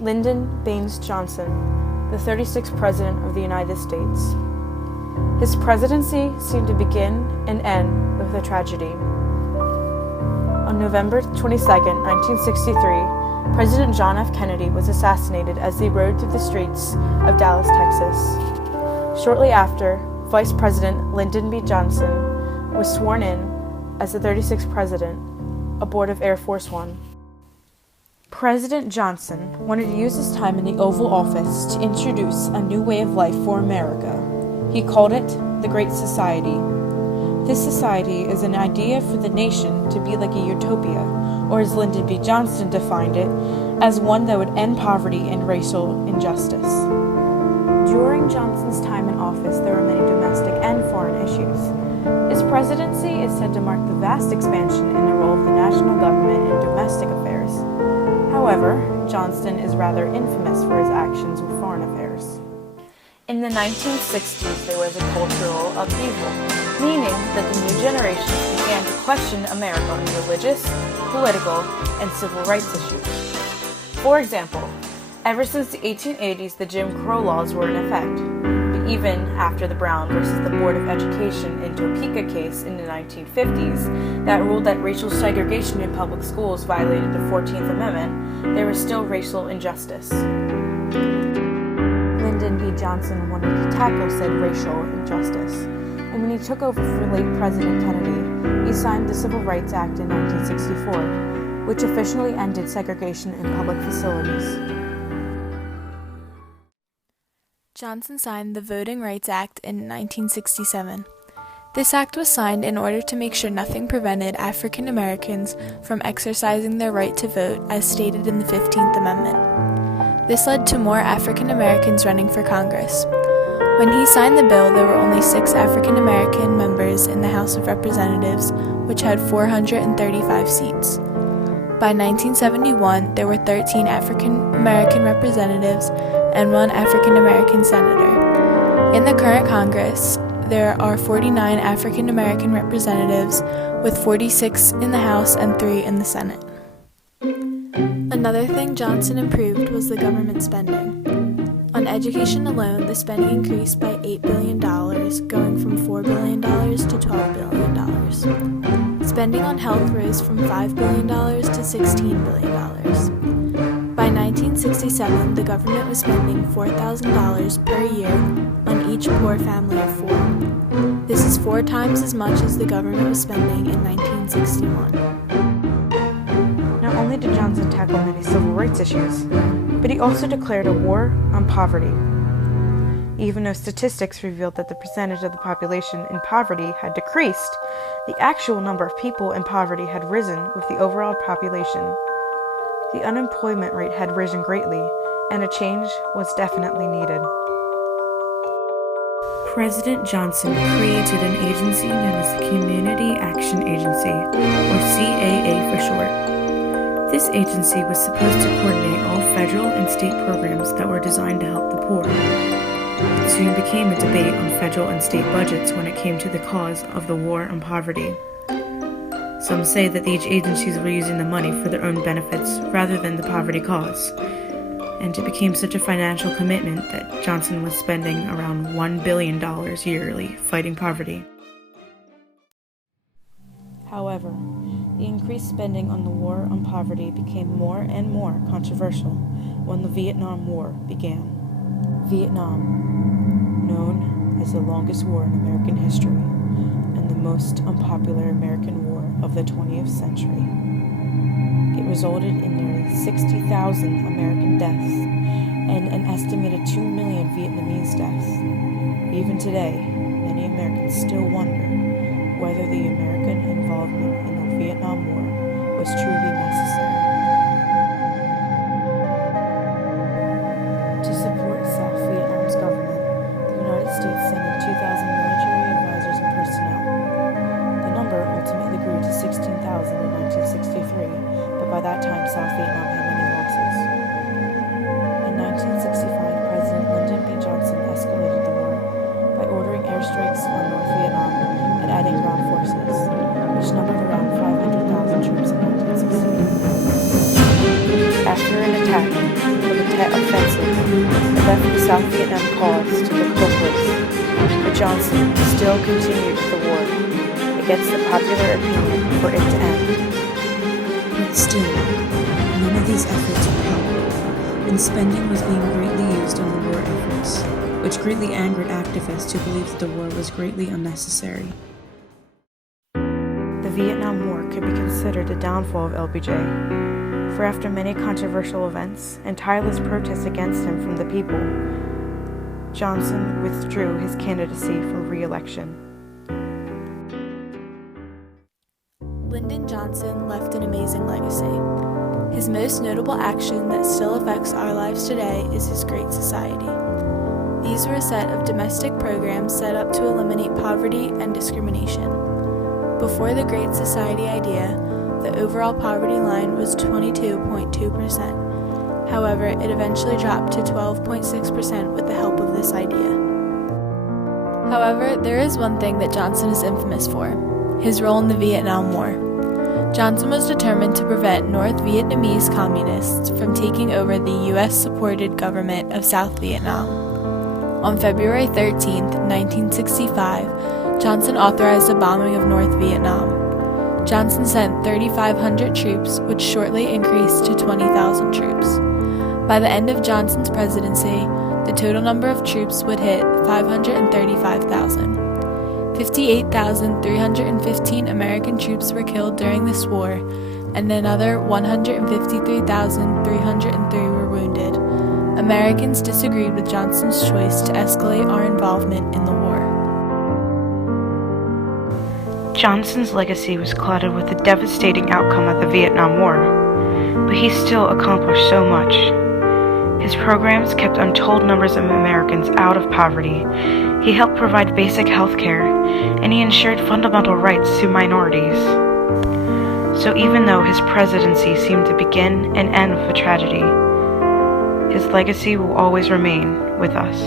Lyndon B. Johnston, the 36th President of the United States. His presidency seemed to begin and end with a tragedy. On November 22, 1963, President John F. Kennedy was assassinated as he rode through the streets of Dallas, Texas. Shortly after, Vice President Lyndon B. Johnston was sworn in as the 36th President aboard of Air Force One. President Johnston wanted to use his time in the Oval Office to introduce a new way of life for America. He called it the Great Society. This society is an idea for the nation to be like a utopia, or as Lyndon B. Johnston defined it, as one that would end poverty and racial injustice. During Johnston's time in office, there were many domestic and foreign issues. His presidency is said to mark the vast expansion in the role of the national government in domestic affairs. However, Johnston is rather infamous for his actions with foreign affairs. In the 1960s, there was a cultural upheaval, meaning that the new generation began to question America on religious, political, and civil rights issues. For example, ever since the 1880s, the Jim Crow laws were in effect. But even after the Brown versus the Board of Education in Topeka case in the 1950s that ruled that racial segregation in public schools violated the 14th Amendment, there was still racial injustice. Lyndon B. Johnston wanted to tackle said racial injustice, and when he took over for late President Kennedy, he signed the Civil Rights Act in 1964, which officially ended segregation in public facilities. Johnston signed the Voting Rights Act in 1967. This act was signed in order to make sure nothing prevented African Americans from exercising their right to vote as stated in the 15th Amendment. This led to more African Americans running for Congress. When he signed the bill, there were only 6 African American members in the House of Representatives, which had 435 seats. By 1971, there were 13 African American representatives and 1 African American senator. In the current Congress, there are 49 African American representatives, with 46 in the House and 3 in the Senate. Another thing Johnston improved was the government spending. On education alone, the spending increased by $8 billion, going from $4 billion to $12 billion. Spending on health rose from $5 billion to $16 billion. By 1967, the government was spending $4,000 per year on each poor family of 4. This is 4 times as much as the government was spending in 1961. Not only did Johnston tackle many civil rights issues, but he also declared a war on poverty. Even though statistics revealed that the percentage of the population in poverty had decreased, the actual number of people in poverty had risen with the overall population. The unemployment rate had risen greatly, and a change was definitely needed. President Johnston created an agency known as the Community Action Agency, or CAA for short. This agency was supposed to coordinate all federal and state programs that were designed to help the poor. It soon became a debate on federal and state budgets when it came to the cause of the war on poverty. Some say that these agencies were using the money for their own benefits rather than the poverty cause, and it became such a financial commitment that Johnston was spending around $1 billion yearly fighting poverty. However, the increased spending on the war on poverty became more and more controversial when the Vietnam War began. Vietnam, known as the longest war in American history and the most unpopular American war of the 20th century. It resulted in nearly 60,000 American deaths and an estimated 2 million Vietnamese deaths. Even today, many Americans still wonder whether the American involvement in the Vietnam War was truly necessary. To support South Vietnam's government, the United States sent in 2,000 military advisors and personnel. The number ultimately grew to 16,000 in 1963, but by that time South Vietnam had many losses. In 1965, President Lyndon B. Johnston escalated the war by ordering airstrikes on North Vietnam and adding ground forces, which numbered around 500,000 troops in 1968. After an attack of the Tet Offensive that left the South Vietnam cause to look hopeless, but Johnston still continued with the war against the popular opinion for it to end. But still, none of these efforts would help, and spending was being greatly used on the war efforts, which greatly angered activists who believed that the war was greatly unnecessary. The Vietnam War could be considered the downfall of LBJ, for after many controversial events and tireless protests against him from the people, Johnston withdrew his candidacy for re-election. Lyndon Johnson left an amazing legacy. His most notable action that still affects our lives today is his Great Society. These were a set of domestic programs set up to eliminate poverty and discrimination. Before the Great Society idea, the overall poverty line was 22.2%. However, it eventually dropped to 12.6% with the help of this idea. However, there is one thing that Johnston is infamous for: his role in the Vietnam War. Johnston was determined to prevent North Vietnamese communists from taking over the U.S.-supported government of South Vietnam. On February 13, 1965, Johnston authorized the bombing of North Vietnam. Johnston sent 3,500 troops, which shortly increased to 20,000 troops. By the end of Johnston's presidency, the total number of troops would hit 535,000. 58,315 American troops were killed during this war, and another 153,303 were wounded. Americans disagreed with Johnston's choice to escalate our involvement in the war. Johnston's legacy was clouded with the devastating outcome of the Vietnam War, but he still accomplished so much. His programs kept untold numbers of Americans out of poverty. He helped provide basic health care, and he ensured fundamental rights to minorities. So even though his presidency seemed to begin and end with a tragedy, his legacy will always remain with us.